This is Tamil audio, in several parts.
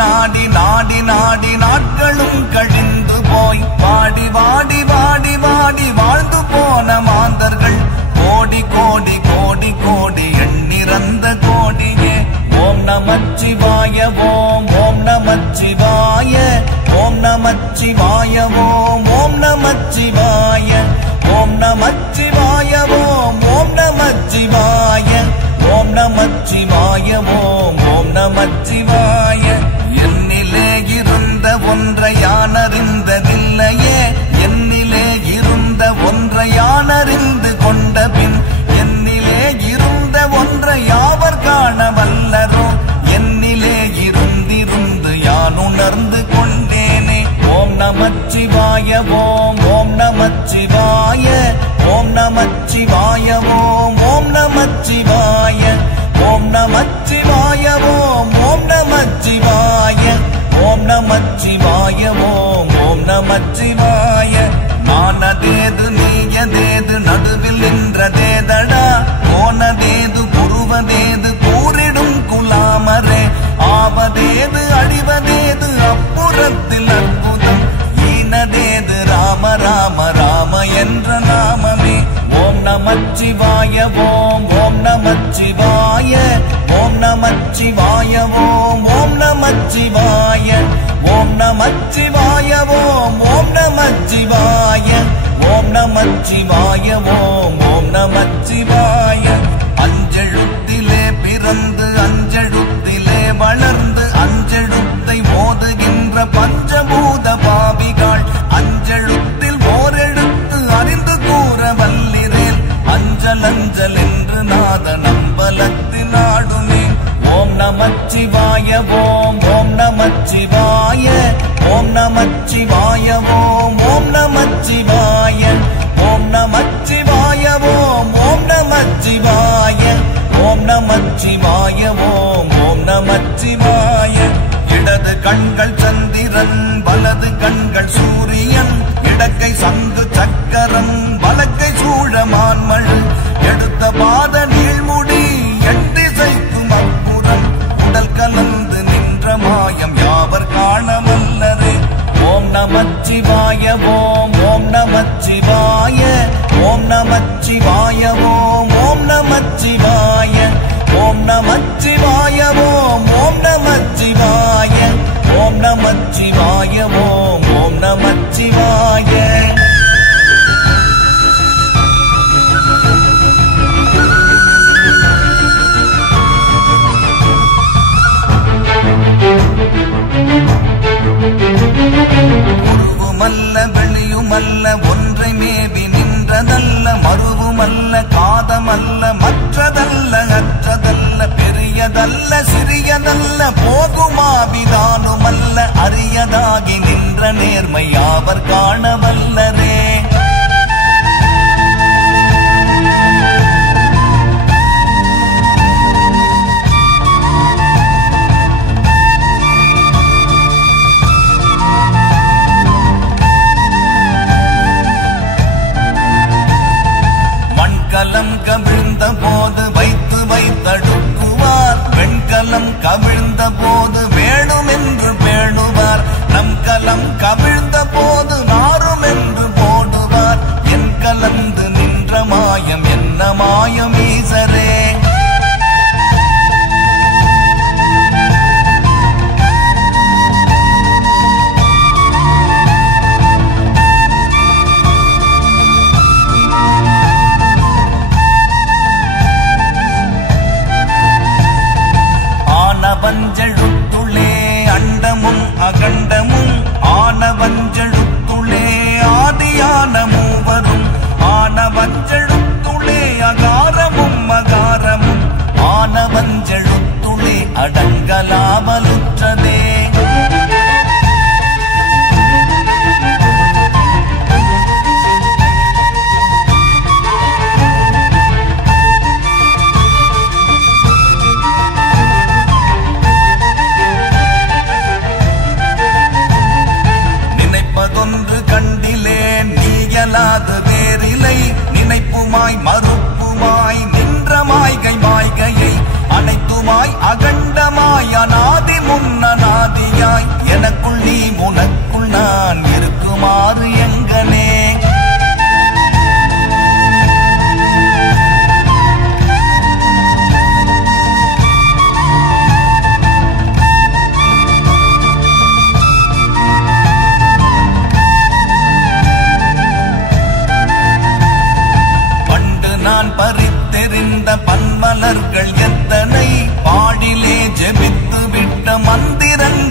நாடி நாடி நாடி நாட்களும் கழிந்து போய் வாடி வாடி வாடி வாடி வாழ்ந்து போன மாந்தர்கள் கோடி கோடி கோடி கோடி எண்ணிறந்த கோடியே. ஓம் நமச்சிவாய ஓம் ஓம் நமச்சிவாய ஓம் நமச்சிவாய ஓம் ஓம் நமச்சிவாய ஓம் நமச்சிவாய ஓம் ஓம் நமச்சிவாய ஓம் நமச்சிவாய ஓம் ஓம் நமச்சிவாய. என்னிலே இருந்த ஒன்றை யானறிந்ததில்லையே, என்னிலே இருந்த ஒன்றை யானறிந்து கொண்ட பின் என்னிலே இருந்த ஒன்றை யாவர் காண வல்லரோ, என்னிலே இருந்திருந்து யான் உணர்ந்து கொண்டேனே. ஓம் நமச்சிவாய ஓம் ஓம் நமச்சிவாய ஓம் நமச்சிவாய ஓம் ஓம் நமச்சிவாய ஓம் நமச்சிவாய ஓம் ஓம் நமச்சிவாய ஓம் நமச்சிவாய ஓம் ஓம் நமச்சிவாய. நானதேது நீயதேது நடுவில் நின்றதேதடா, போனதேது புருவதேது கூறிடும் குலாமரே, ஆவதேது அழிவதேது அப்புறத்தில் அற்புதம், ஈனதேது ராம ராம ராம என்ற நாமமே. ஓம் நமச்சிவாய ஓம் ஓம் நமச்சிவாய ஓம் நமச்சிவாய ஓம் ஓம் நமச்சிவாய ஓம் நமச்சிவாய ஓம் ஓம் நமச்சிவாய ஓம் நமச்சிவாய ஓம் ஓம் நமச்சிவாய. அஞ்செழுத்திலே பிறந்து அஞ்செழுத்திலே வளர்ந்து அஞ்செழுத்தை ஓதுகின்ற பஞ்சபூத பாவிகள் அஞ்செழுத்தில் ஓரெழுத்து அறிந்து கூற வல்லிரேல், அஞ்சல் அஞ்சல் என்று நாத நம்பலத்தின் ஆடுமே. ஓம் நமச்சிவாய ஓம் ஓம் நமச்சிவாய ஓம் நமச்சிவாய ஓம் ஓம் நமச்சிவாய ஓம் நமச்சிவாய ஓம் ஓம் நமச்சிவாய ஓம் நமச்சிவாய ஓம் ஓம் நமச்சிவாய. இடது கண்கள் சந்திரன் வலது கண்கள் சூரியன், இடக்கை சங்கு சக்கரம் வலக்கை சூழமான்மழு, எடுத்த பாத நீள்முடி எட்டிசைக்கும் அப்புறம், உடல் கலந்து நின்ற மாயம் யாவர் காண வல்லரே. ஓம் நமச்சிவாய ஓம் ஓம் நமச்சிவாய ஓம் நமச்சிவாய ஓம் ஓம் நமச்சிவாய ஓம் நமச்சிவாய ஓம் ஓம் நமச்சிவாய ஓம் நமச்சிவாய ஓம் ஓம் நமச்சிவாய. உருவுமல்ல வெளியுமல்ல ஒன்றை மேவி நின்றதல்ல, மருவுமல்ல காதமல்ல மற்றதல்ல அற்றதல்ல, பெரியதல்ல சிறியதல்ல போகுமாவிதானுமல்ல, அரியதாகி நின்ற நேர்மை யாவர் காண வல்லரே. மண்கலம் கவிழ்ந்த போது வைத்து வைத்தடுக்குவார், வெண்கலம் கவிழ்ந்த போது வேணும் என்று பேணுவார், நம் கலம் கவிழ்ந்த போது நாரும் என்று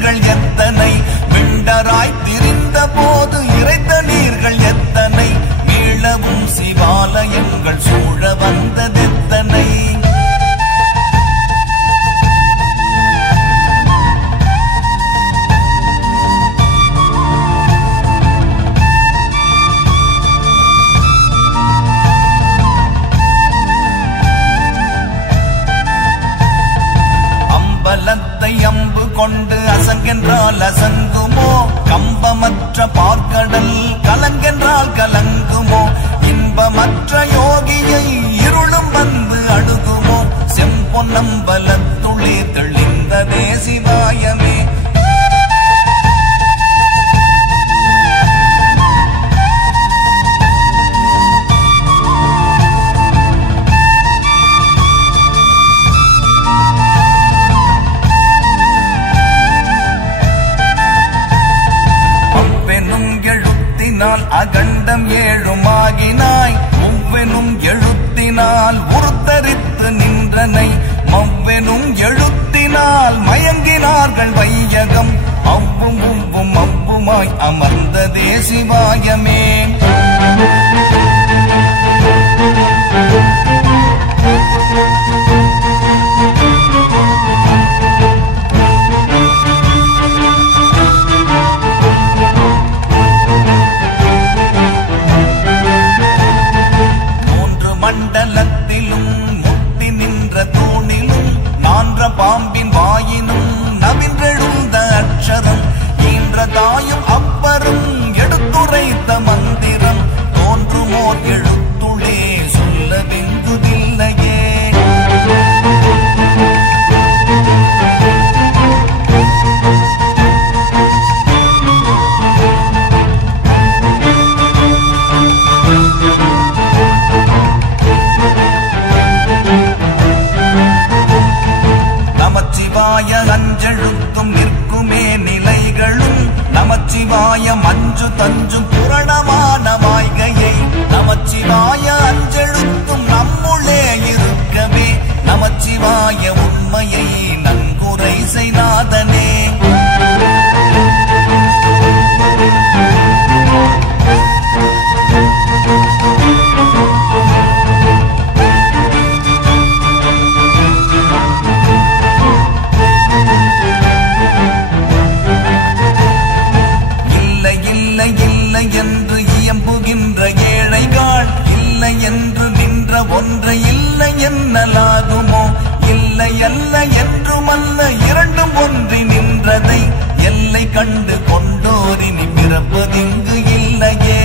நீர்கள் எத்தனை, விண்டராய் திரிந்த போது இறைத்த நீர்கள் எத்தனை, மீளவும் சிவாலயங்கள் சூழ வந்ததெத்தனை. அம்பலத்தை அம்பு கொண்டு அசங்கென்றால் அசங்குமோ, கம்பமற்ற பார்க்கடல் கலங்கென்றால் கலங்குமோ, இன்பமற்ற யோகியை இருளும் வந்து அணுகுமோ, செம்பொன்னம்பலத்துளே தெளிந்ததே சிவாயமே. அகண்டம் ஏழுமாகினாய், ஒவ்வெனும் எழுத்தினால் உருத்தரித்து நின்றனை, மவ்வெனும் எழுத்தினால் மயங்கினார்கள் வையகம், அவ்வும் உவ்வும் அவ்வுமாய் அமர்ந்ததே சிவாயமே. மண்டலத்திலும் முட்டி நின்ற தூணிலும் நான்ற பாம்பின் வாயினும் நவின்றெழுந்த அட்சரம், ஈன்ற தாயும் அப்பரும் எடுத்துரைத்த மந்திரம், தோன்றுமோர் எழுத்துளே சொல்ல வெங்குதில்லையே. நமச்சிவாய அஞ்செழுத்தும் நிற்குமே நிலைகளும், நமச்சிவாய மஞ்சு தஞ்சும் புரணமான வாய்கையை, நமச்சிவாய அஞ்செழுத்தும் நம்முளே இருக்கவே, நமச்சிவாய உண்மையை நன்குரை செய்நாதனே. என்று இயம்புகின்ற ஏழைகள், இல்லை என்று நின்ற ஒன்றை இல்லை என்னலாகுமோ, இல்லை அல்ல என்றுமல்ல இரண்டும் ஒன்றி நின்றதை, எல்லை கண்டு கொண்டோரினி பிறப்பதிங்கு இல்லையே.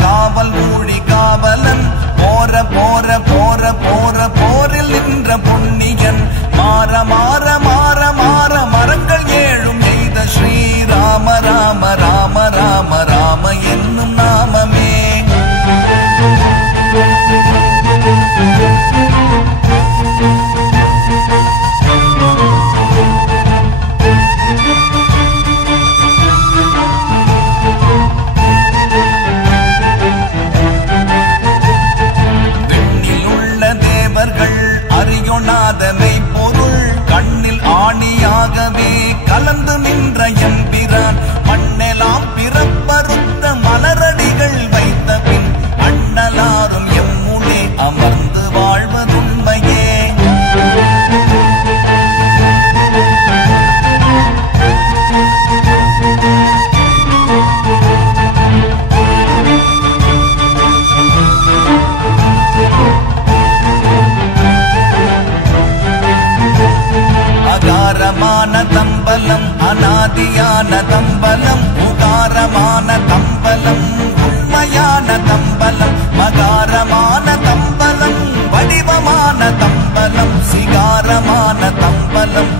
காவல் ஊழி காவலன், போற போற போற போற போரில் நின்ற புண்ணியன், மாற மாற மாற மாற மரங்கள் ஏழும் எய்த ஸ்ரீராம ராம ராம ராம ராம என்னும் நாமமே. அறியொணாதமை பொருள் கண்ணில் ஆணியாகவே கலந்து நின்ற எம்பிரான், மண்ணெலாம் பிறப்பறுத்த மலரடிகள் வைத்த பின் அண்ணலாரும் எம்முளே அமர்ந்து வாழ்வதுண்மையே. அகாரமான தம்பலம் அநாதியான தம்பலம், உகாரமான தம்பலம் உண்மையான தம்பலம், மகாரமான தம்பலம் வடிவமான தம்பலம், சிகாரமான தம்பலம்